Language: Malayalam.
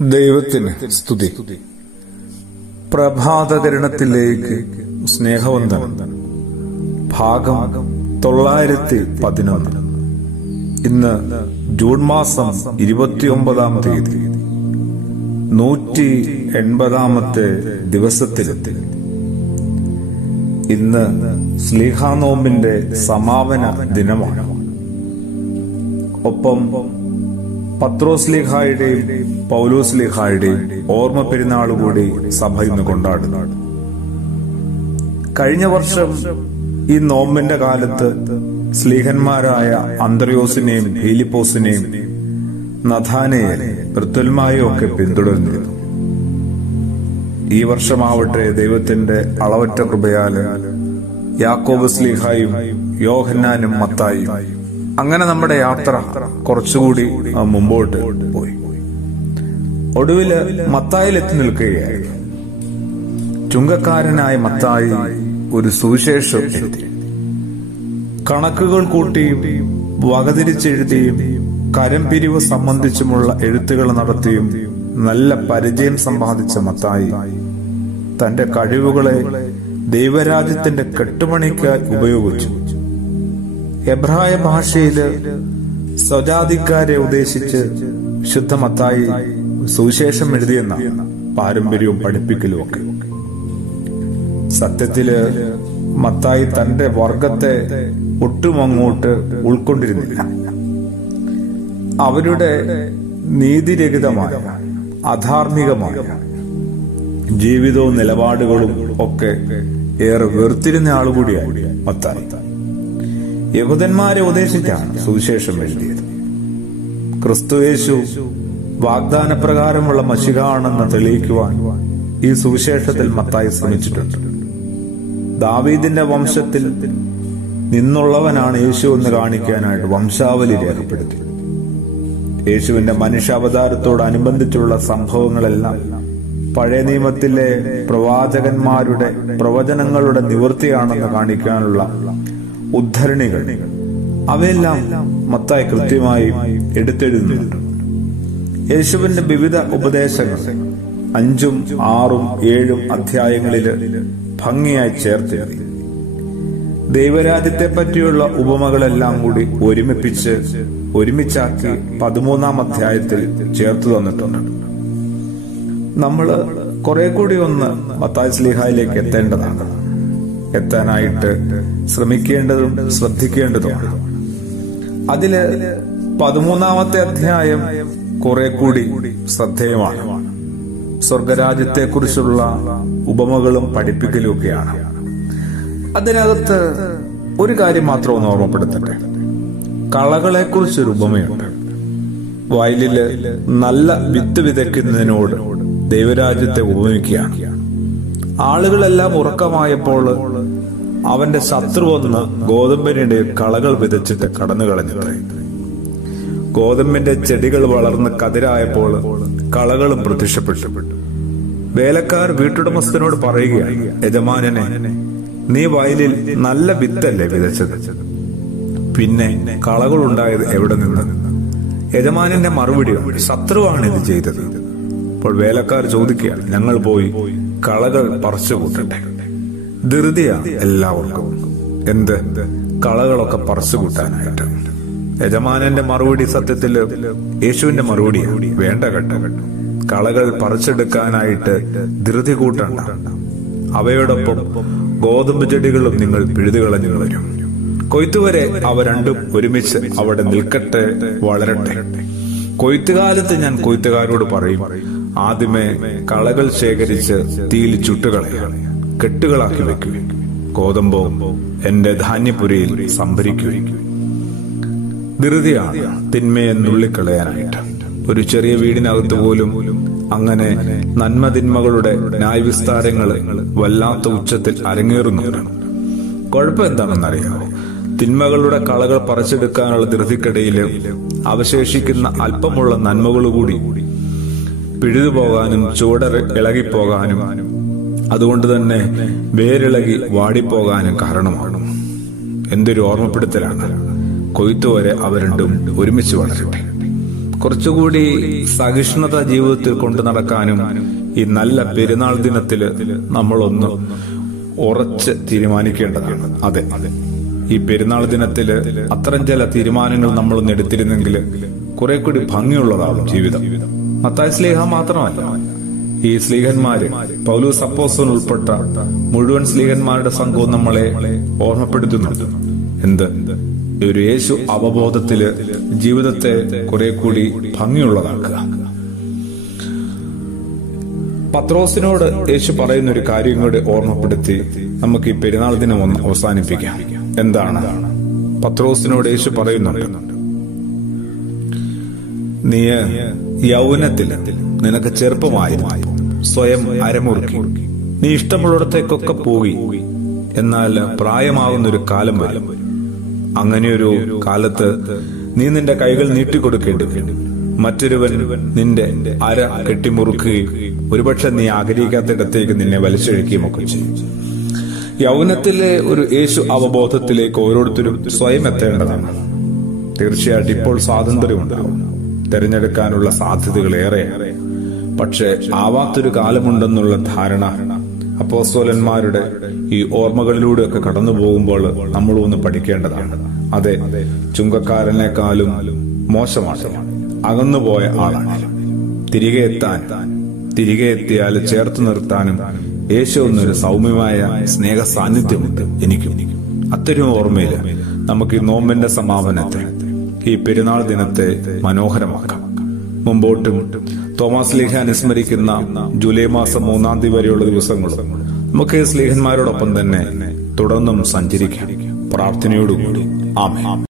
ദൈവത്തിന് സ്തുതി. പ്രഭാതകിരണത്തിലേക്ക് സ്നേഹവന്ദനം. ഭാഗം 911. ഇന്ന് ജൂൺ മാസം 29-ാം തീയതി, 180-ാമത്തെ ദിവസത്തിലെത്തി. ഇന്ന് ശ്ലീഹാനോമ്പിന്റെ സമാപന ദിനമാണ്. ഒപ്പം പത്രോസ്ലീഹായുടെയും പൗലോസ്ലീഹായുടെയും ഓർമ്മ പെരുന്നാൾ കൂടി സഭ ഇന്ന് കൊണ്ടാടുന്നു. കഴിഞ്ഞ വർഷം ഈ നോമ്പിന്റെ കാലത്ത് സ്ലീഹന്മാരായ അന്ത്രയോസിനെയും ഫിലിപ്പോസിനെയും നഥാനയെയും ബർത്തലോമായെയും ഒക്കെ പിന്തുടർന്നിരുന്നു. ഈ വർഷമാവട്ടെ ദൈവത്തിന്റെ അളവറ്റ കൃപയാൽ യാക്കോബ് സ്ലീഹായും യോഹന്നാനും മത്തായും, അങ്ങനെ നമ്മുടെ യാത്ര കുറച്ചുകൂടി മുമ്പോട്ട് പോയി. ഒടുവില് മത്തായിലെത്തി നിൽക്കുകയായിരുന്നു. ചുങ്കക്കാരനായ മത്തായി ഒരു സുവിശേഷം എഴുതി. കണക്കുകൾ കൂട്ടിയും വകതിരിച്ചെഴുതിയും കരംപിരിവ് സംബന്ധിച്ചുമുള്ള എഴുത്തുകൾ നടത്തിയും നല്ല പരിചയം സമ്പാദിച്ച മത്തായി തന്റെ കഴിവുകളെ ദൈവരാജ്യത്തിന്റെ കെട്ടുപണിക്കായി ഉപയോഗിച്ചു. എബ്രായ ഭാഷയില് സ്വജാതിക്കാരെ ഉദ്ദേശിച്ച് വിശുദ്ധ മത്തായി സുവിശേഷം എഴുതിയെന്ന പാരമ്പര്യവും പഠിപ്പിക്കലും ഒക്കെ. സത്യത്തില് മത്തായി തന്റെ വർഗത്തെ ഒട്ടും അങ്ങോട്ട് ഉൾക്കൊണ്ടിരുന്നില്ല. അവരുടെ നീതിരഹിതമായ, അധാർമികമായ ജീവിതവും നിലപാടുകളും ഒക്കെ ഏറെ വെറുത്തിരുന്ന ആളുകൂടിയായി മത്തായി. യഹൂദന്മാരെ ഉപദേശിച്ചാണ് സുവിശേഷം എഴുതിയത്. ക്രിസ്തുയേശു വാഗ്ദാനപ്രകാരമുള്ള മശിഹ ആണെന്ന് തെളിയിക്കുവാൻ ഈ സുവിശേഷത്തിൽ മത്തായി ശ്രമിച്ചിട്ടുണ്ട്. ദാവീദിന്റെ വംശത്തിൽ നിന്നുള്ളവനാണ് യേശു എന്ന് കാണിക്കാനായിട്ട് വംശാവലി രേഖപ്പെടുത്തി. യേശുവിന്റെ മനുഷ്യാവതാരത്തോടനുബന്ധിച്ചുള്ള സംഭവങ്ങളെല്ലാം പഴയ നിയമത്തിലെ പ്രവാചകന്മാരുടെ പ്രവചനങ്ങളുടെ നിവൃത്തിയാണെന്ന് കാണിക്കാനുള്ള ഉദ്ധരണികൾ, അവയെല്ലാം മത്തായി കൃത്യമായി എടുത്തെഴുതുന്നുണ്ട്. യേശുവിന്റെ വിവിധ ഉപദേശങ്ങൾ 5, 6, 7 അധ്യായങ്ങളിൽ ഭംഗിയായി ചേർത്തെഴുതി. ദൈവരാജ്യത്തെ പറ്റിയുള്ള ഉപമകളെല്ലാം കൂടി ഒരുമിച്ചാക്കി 13-ാം അധ്യായത്തിൽ ചേർത്തു തന്നിട്ടുണ്ട്. നമ്മള് കുറെ കൂടി ഒന്ന് മത്തായി ശ്ലീഹായിലേക്ക് എത്തേണ്ടതാണ്. എത്താനായിട്ട് ശ്രമിക്കേണ്ടതും ശ്രദ്ധിക്കേണ്ടതുമാണ്. അതില് 13-ാമത്തെ അധ്യായം കുറെ കൂടി ശ്രദ്ധേയമാണ്. സ്വർഗരാജ്യത്തെക്കുറിച്ചുള്ള ഉപമകളും പഠിപ്പിക്കലും ഒക്കെയാണ്. അതിനകത്ത് ഒരു കാര്യം മാത്രം ഒന്ന് ഓർമ്മപ്പെടുത്തട്ടെ. കളകളെക്കുറിച്ചൊരു ഉപമയുണ്ട്. വയലില് നല്ല വിത്ത് വിതയ്ക്കുന്നതിനോട് ദൈവരാജ്യത്തെ ഉപമിക്കുകയാണ്. ആളുകളെല്ലാം ഉറക്കമായപ്പോൾ അവന്റെ ശത്രു വന്ന് ഗോതമ്പിനിടെ കളകൾ വിതച്ചിട്ട് കടന്നു കളഞ്ഞത്രേ. ഗോതമ്പിന്റെ ചെടികൾ വളർന്ന് കതിരായപ്പോൾ കളകളും പ്രത്യക്ഷപ്പെട്ടു. വേലക്കാർ വീട്ടുടമസ്ഥനോട് പറയുകയാണ്, യജമാനനെ, നീ വയലിൽ നല്ല വിത്തല്ലേ വിതച്ചത്, പിന്നെ കളകൾ ഉണ്ടായത് എവിടെ നിന്ന്? യജമാനന്റെ മറുപടിയാണ്, ശത്രുവാണ് ഇത് ചെയ്തത്. അപ്പോൾ വേലക്കാർ ചോദിക്കുകയാണ്, ഞങ്ങൾ പോയി കളകൾ പറിച്ചു കൂട്ടട്ടെ. ധൃതിയാണ് എല്ലാവർക്കും. എന്ത്? കളകളൊക്കെ പറിച്ചു കൂട്ടാനായിട്ട്. യജമാനന്റെ മറുപടി സത്യത്തില് യേശുവിന്റെ മറുപടിയാണ്, വേണ്ട കേട്ടോ, കളകൾ പറിച്ചെടുക്കാനായിട്ട് ധൃതി കൂട്ടണ്ട. അവയോടൊപ്പം ഗോതമ്പ് ചെടികളും നിങ്ങൾ പിഴുതുകളഞ്ഞു വരും. കൊയ്ത്തുവരെ അവ രണ്ടും ഒരുമിച്ച് അവിടെ നിൽക്കട്ടെ, വളരട്ടെ. കൊയ്ത്തുകാലത്ത് ഞാൻ കൊയ്ത്തുകാരോട് പറയും, ആദ്യമേ കളകൾ ശേഖരിച്ച് തീയിൽ ചുട്ടുകളയുക, കെട്ടുകളാക്കി വെക്കുകയും ഗോതമ്പോ എന്റെ ധാന്യപുരയിൽ സംഭരിക്കുകയും. ധൃതിയാണ് തിന്മയെ നുള്ളിക്കളയാനായിട്ട്. ഒരു ചെറിയ വീടിനകത്ത് പോലും അങ്ങനെ നന്മതിന്മകളുടെ ന്യായവിസ്താരങ്ങൾ വല്ലാത്ത ഉച്ചത്തിൽ അരങ്ങേറുന്നുണ്ട്. കുഴപ്പം എന്താണെന്നറിയാമോ? തിന്മകളുടെ കളകൾ പറിച്ചെടുക്കാനുള്ള ധൃതിക്കിടയിൽ അവശേഷിക്കുന്ന അല്പമുള്ള നന്മകളുകൂടി പിഴുതുപോകാനും ചുവട് ഇളകിപ്പോകാനും അതുകൊണ്ട് തന്നെ വേരിളകി വാടിപ്പോകാനും കാരണമാണ്. എന്തൊരു ഓർമ്മപ്പെടുത്തലാണ്. കൊയ്ത്തുവരെ അവ രണ്ടും ഒരുമിച്ച് വളരട്ടെ. കുറച്ചുകൂടി സഹിഷ്ണുത ജീവിതത്തിൽ കൊണ്ടു നടക്കാനും ഈ നല്ല പെരുന്നാൾ ദിനത്തില് നമ്മളൊന്ന് ഉറച്ച് തീരുമാനിക്കേണ്ടതാണ്. അതെ, ഈ പെരുന്നാൾ ദിനത്തില് അത്തരം ചില തീരുമാനങ്ങൾ നമ്മളൊന്ന് എടുത്തിരുന്നെങ്കിൽ കുറെ കൂടി ഭംഗിയുള്ളതാകും ജീവിതം. മത്തായി ശ്ലീഹ മാത്രമല്ല, ഈ ശ്ലീഹന്മാര്, പൗലോസ് അപ്പോസ്തലൻ ഉൾപ്പെട്ട മുഴുവൻ ശ്ലീഹന്മാരുടെ സംഘവും നമ്മളെ ഓർമ്മപ്പെടുത്തുന്നുണ്ട്. എന്ത്? ഒരു യേശു അവബോധത്തില് ജീവിതത്തെ കുറെ കൂടി ഭംഗിയുള്ളതാക്കുക. പത്രോസിനോട് യേശു പറയുന്ന ഒരു കാര്യം കൂടി ഓർമ്മപ്പെടുത്തി നമുക്ക് ഈ പെരുന്നാൾ ദിനം ഒന്ന് അവസാനിപ്പിക്കാം. എന്താണ് പത്രോസിനോട് യേശു പറയുന്നുണ്ട്? നീ യൗവനത്തിൽ നിനക്ക് ചെറുപ്പമായിരുന്നു, സ്വയം അരമുറുക്കി നീ ഇഷ്ടമുള്ളിടത്തേക്കൊക്കെ പോയി. എന്നാൽ പ്രായമാകുന്നൊരു കാലം വരും. അങ്ങനെയൊരു കാലത്ത് നീ നിന്റെ കൈകൾ നീട്ടിക്കൊടുക്കേണ്ടി വരും. മറ്റൊരുവൻ നിന്റെ അര കെട്ടിമുറുക്കുകയും ഒരുപക്ഷെ നീ ആഗ്രഹിക്കാത്തിടത്തേക്ക് നിന്നെ വലിച്ചഴിക്കുകയും ഒക്കെ ചെയ്യും. യൗവനത്തിലെ ഒരു യേശു അവബോധത്തിലേക്ക് ഓരോരുത്തരും സ്വയം എത്തേണ്ടതാണ്. തീർച്ചയായിട്ടും ഇപ്പോൾ സ്വാതന്ത്ര്യമുണ്ടാകും, തിരഞ്ഞെടുക്കാനുള്ള സാധ്യതകൾ ഏറെ. പക്ഷെ ആവാത്തൊരു കാലമുണ്ടെന്നുള്ള ധാരണ അപ്പോസ്തലന്മാരുടെ ഈ ഓർമ്മകളിലൂടെയൊക്കെ കടന്നു പോകുമ്പോൾ നമ്മളൊന്ന് പഠിക്കേണ്ടതാണ്. അതെ, ചുങ്കക്കാരനേക്കാളും മോശമാണ് അകന്നുപോയ ആളാണ്. തിരികെ എത്തിയാൽ ചേർത്ത് നിർത്താനും യേശു എന്നൊരു സൗമ്യമായ സ്നേഹ സാന്നിധ്യമുണ്ട് എനിക്കും. അത്തരം ഓർമ്മയില് നമുക്ക് ഈ നോമ്പിന്റെ സമാപനത്തെ, ഈ പെരുന്നാൾ ദിനത്തെ മനോഹരമാക്കാം. മുമ്പോട്ടും തോമാസ് ശ്ലീഹ അനുസ്മരിക്കുന്ന ജൂലൈ മാസം 3-ാം തീയതി വരെയുള്ള ദിവസങ്ങളും നമുക്ക് ശ്ലീഹന്മാരോടൊപ്പം തന്നെ തുടർന്നും സഞ്ചരിക്കാം പ്രാർത്ഥനയോടുകൂടി. ആമേൻ.